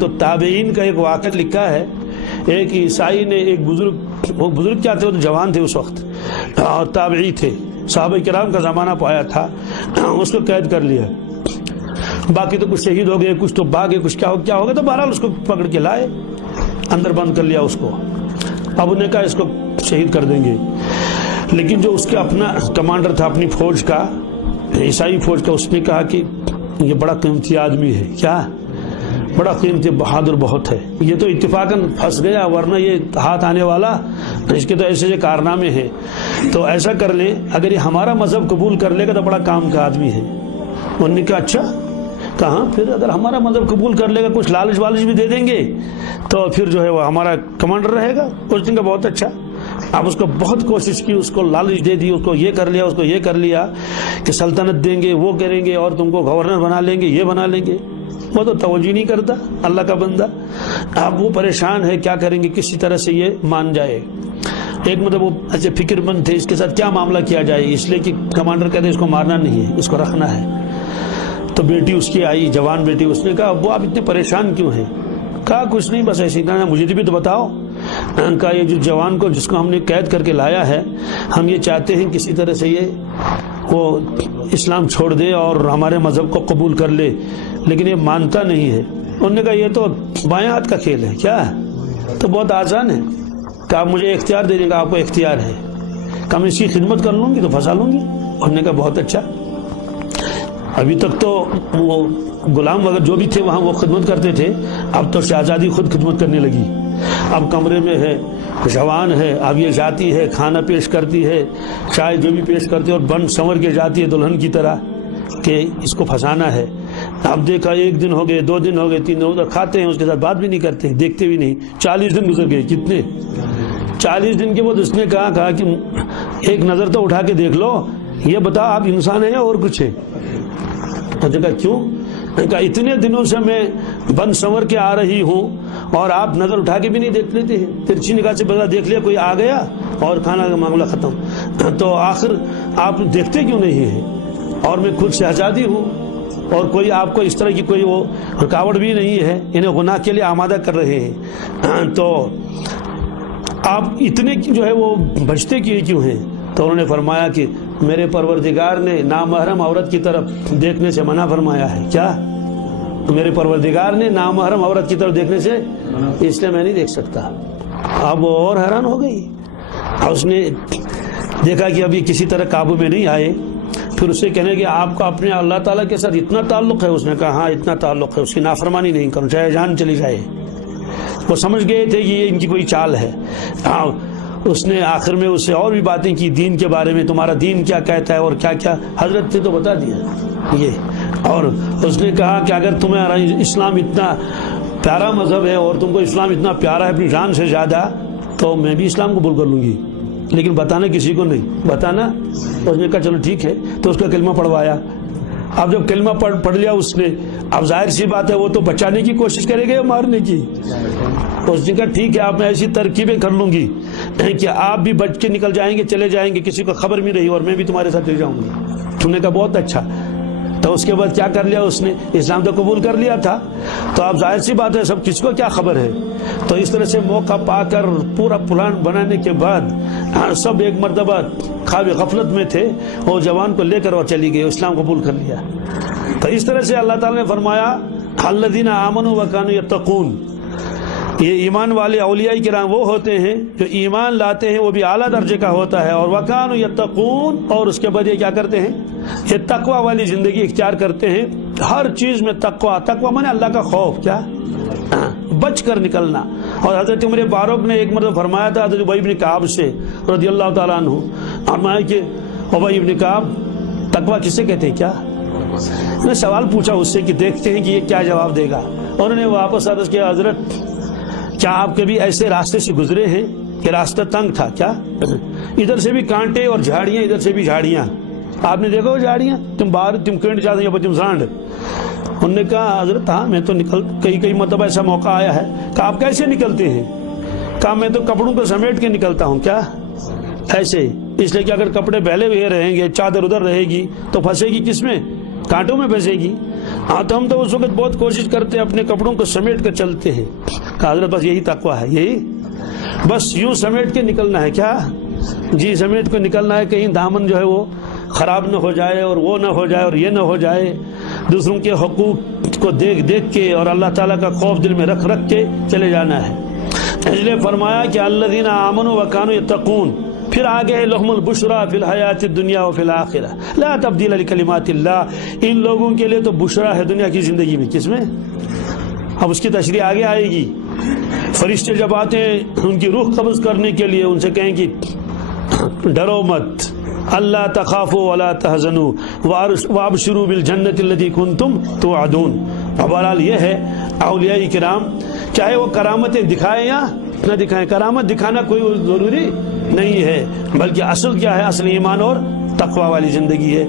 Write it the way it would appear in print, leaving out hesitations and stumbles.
تو تابعین کا ایک واقعہ لکھا ہے، ایک عیسائی نے ایک وہ بزرگ کیا تھے، وہ تو جوان تھے اس وقت اور تابعی تھے، صحابہ کرام کا زمانہ پایا تھا، اس کو قید کر لیا، باقی تو کچھ شہید ہو گئے، کچھ تو بھاگے، کچھ کیا ہو گیا، تو بہرحال اس کو پکڑ کے لائے، اندر بند کر لیا اس کو۔ اب انہیں کہا اس کو شہید کر دیں گے، لیکن جو اس کے اپنا کمانڈر تھا اپنی فوج کا، عیسائی فوج کا، اس نے کہا کہ یہ بڑا قیمتی آدمی ہے، کیا بڑا قیمتی، بہادر بہت ہے، یہ تو اتفاقاً پھنس گیا، ورنہ یہ ہاتھ آنے والا، اس کے تو ایسے کارنامے ہیں، تو ایسا کر لیں اگر یہ ہمارا مذہب قبول کر لے گا تو بڑا کام کا آدمی ہے۔ انہوں نے کہا اچھا، کہاں پھر اگر ہمارا مذہب قبول کر لے گا کچھ لالچ والچ بھی دے دیں گے تو پھر جو ہے وہ ہمارا کمانڈر رہے گا۔ اس دن کا بہت اچھا، اب اس کو بہت کوشش کی، اس کو لالچ دے دی، اس کو یہ کر لیا، اس کو یہ کر لیا کہ سلطنت دیں گے، وہ کریں گے، اور تم کو گورنر بنا لیں گے، یہ بنا لیں گے۔ وہ تو توجہ نہیں کرتا اللہ کا بندہ، اب وہ پریشان ہے کیا کریں گے، کسی طرح سے یہ مان جائے۔ ایک مطلب وہ ایسے فکر مند تھے اس کے ساتھ کیا معاملہ کیا جائے، اس لیے کہ کمانڈر کہتے اس کو مارنا نہیں ہے، اس کو رکھنا ہے۔ تو بیٹی اس کی آئی، جوان بیٹی، اس نے کہا وہ آپ اتنے پریشان کیوں ہیں؟ کہا کچھ نہیں، بس ایسے ہی، مجھے بھی تو بتاؤ۔ کہا یہ جو جوان کو جس کو ہم نے قید کر کے لایا ہے، ہم یہ چاہتے ہیں کسی طرح سے یہ وہ اسلام چھوڑ دے اور ہمارے مذہب کو قبول کر لے، لیکن یہ مانتا نہیں ہے۔ انہوں نے کہا یہ تو بائیں ہاتھ کا کھیل ہے، کیا تو بہت آسان ہے، کہ آپ مجھے اختیار دے دیں گا، آپ کو اختیار ہے کہ میں اس کی خدمت کر لوں گی تو پھنسا لوں گی۔ انہوں نے کہا بہت اچھا۔ ابھی تک تو وہ غلام وغیرہ جو بھی تھے وہاں وہ خدمت کرتے تھے، اب تو شہزادی خود خدمت کرنے لگی، اب کمرے میں ہے، جوان ہے، اب یہ جاتی ہے، کھانا پیش کرتی ہے، چائے جو بھی پیش کرتی ہے، اور بن سنور کے جاتی ہے دلہن کی طرح کہ اس کو پھنسانا ہے۔ اب دیکھا 1 دن ہو گئے، 2 دن ہو گئے، 3 دن ہو گئے، کھاتے ہیں اس کے ساتھ بات بھی نہیں کرتے، دیکھتے بھی نہیں، 40 دن گزر گئے۔ کتنے 40 دن کے بعد اس نے کہا کہ ایک نظر تو اٹھا کے دیکھ لو، یہ بتا آپ انسان ہیں یا اور کچھ ہے؟ کہا کیوں؟ کہا اتنے دنوں سے میں بن سنور کے آ رہی ہوں اور آپ نظر اٹھا کے بھی نہیں دیکھ لیتے ہیں، ترچھی نگاہ سے بتا دیکھ لیا کوئی آ گیا اور کھانا کا معاملہ ختم، تو آخر آپ دیکھتے کیوں نہیں ہیں؟ اور میں خود شہزادی ہوں اور کوئی آپ کو اس طرح کی کوئی وہ رکاوٹ بھی نہیں ہے، انہیں گناہ کے لیے آمادہ کر رہے ہیں، تو آپ اتنے جو ہے وہ بچتے کیوں ہیں؟ تو انہوں نے فرمایا کہ میرے پروردگار نے نامحرم عورت کی طرف دیکھنے سے منع فرمایا ہے۔ کیا؟ میرے پروردگار نے نامحرم عورت کی طرف دیکھنے سے، اس لیے میں نہیں دیکھ سکتا۔ اب وہ اور حیران ہو گئی، اور اس نے دیکھا کہ ابھی کسی طرح قابو میں نہیں آئے، پھر اسے کہنے کہ آپ کا اپنے اللہ تعالیٰ کے ساتھ اتنا تعلق ہے؟ اس نے کہا ہاں اتنا تعلق ہے، اس کی نافرمانی نہیں کروں چاہے جان چلی جائے۔ وہ سمجھ گئے تھے کہ یہ ان کی کوئی چال ہے۔ اس نے آخر میں اس سے اور بھی باتیں کی دین کے بارے میں، تمہارا دین کیا کہتا ہے اور کیا کیا، حضرت نے تو بتا دیا یہ، اور اس نے کہا کہ اگر تمہارا اسلام اتنا پیارا مذہب ہے اور تم کو اسلام اتنا پیارا ہے اپنی جان سے زیادہ، تو میں بھی اسلام قبول کر لوں گی، لیکن بتانا کسی کو نہیں، بتانا۔ اس نے کہا چلو ٹھیک ہے، تو اس کا کلمہ پڑھوایا۔ اب جب کلمہ پڑھ لیا اس نے، اب ظاہر سی بات ہے وہ تو بچانے کی کوشش کرے گا یا مارنے کی؟ اس نے کہا ٹھیک ہے، آپ میں ایسی ترکیبیں کر لوں گی کہ آپ بھی بچ کے نکل جائیں گے، چلے جائیں گے، کسی کو خبر بھی نہیں، اور میں بھی تمہارے ساتھ لے جاؤں گا۔ تم نے کہا بہت اچھا۔ تو اس کے بعد کیا کر لیا اس نے؟ اسلام تو قبول کر لیا تھا، تو اب ظاہر سی بات ہے سب کس کو کیا خبر ہے، تو اس طرح سے موقع پا کر پورا پلان بنانے کے بعد سب ایک مرتبہ خواب غفلت میں تھے، وہ جوان کو لے کر وہ چلی گئی، اسلام قبول کر لیا۔ تو اس طرح سے اللہ تعالیٰ نے فرمایا الذین آمنوا وکانوا یتقون، یہ ایمان والے اولیاء کرام وہ ہوتے ہیں جو ایمان لاتے ہیں، وہ بھی اعلیٰ درجے کا ہوتا ہے، اور وکانوا یتقون، اور اس کے بعد یہ کیا کرتے ہیں؟ یہ تقوی والی زندگی اختیار کرتے ہیں، ہر چیز میں تقوی مانے اللہ کا خوف، کیا بچ کر نکلنا۔ اور حضرت عمر فاروق نے ایک مرتبہ فرمایا تھا حضرت ابی بن کعب سے رضی اللہ تعالیٰ عنہ، فرمایا کہ ابی بن کعب تقوی کسے کہتے ہیں؟ کیا نے سوال پوچھا اس سے کہ دیکھتے ہیں کہ یہ کیا جواب دے گا۔ انہوں نے واپس عرض کیا حضرت کیا آپ کبھی ایسے راستے سے گزرے ہیں کہ راستہ تنگ تھا؟ کیا ادھر سے بھی کانٹے اور جھاڑیاں، ادھر سے بھی جھاڑیاں، آپ نے دیکھا وہ جھاڑیاں، تم باہر تم کینٹ جاتے ہیں تم سانڈ۔ انہوں نے کہا حضرت ہاں میں تو کئی مرتبہ ایسا موقع آیا ہے۔ کہا آپ کیسے نکلتے ہیں؟ کہا میں تو کپڑوں کو سمیٹ کے نکلتا ہوں۔ کیا ایسے؟ اس لیے کہ اگر کپڑے پہلے ہوئے رہیں گے، چادر ادھر رہے گی تو پھنسے گی کس میں؟ کانٹوں میں پھنسے گی۔ ہاں تو ہم تو اس وقت بہت کوشش کرتے ہیں، اپنے کپڑوں کو سمیٹ کر چلتے ہیں. کہا حضرت بس یہی تقویٰ ہے، یہی بس یوں سمیٹ کے نکلنا ہے. کیا جی سمیٹ کے نکلنا ہے، کہیں دامن جو ہے وہ خراب نہ ہو جائے اور وہ نہ ہو جائے اور یہ نہ ہو جائے. دوسروں کے حقوق کو دیکھ دیکھ کے اور اللہ تعالیٰ کا خوف دل میں رکھ رکھ کے چلے جانا ہے. اس لیے فرمایا کہ الذین آمنوا وکانوا یتقون، پھر آگے لہم البشریٰ فی الحیات الدنیا وفی الآخرہ لا تبدیل لکلمات اللہ. ان لوگوں کے لیے تو بشریٰ ہے دنیا کی زندگی میں. کس میں؟ اب اس کی تشریح آگے آئے گی. فرشتے جب آتے ہیں ان کی روح قبض کرنے کے لیے، ان سے کہیں کہ ڈرو مت، اللہ تخافوا ولا تحزنوا وابشروا بالجنۃ التي کنتم توعدون. اب بہرحال یہ ہے اولیاء کرام چاہے وہ کرامتیں دکھائیں یا نہ دکھائیں، کرامت دکھانا کوئی ضروری نہیں ہے، بلکہ اصل کیا ہے؟ اصل ایمان اور تقوی والی زندگی ہے.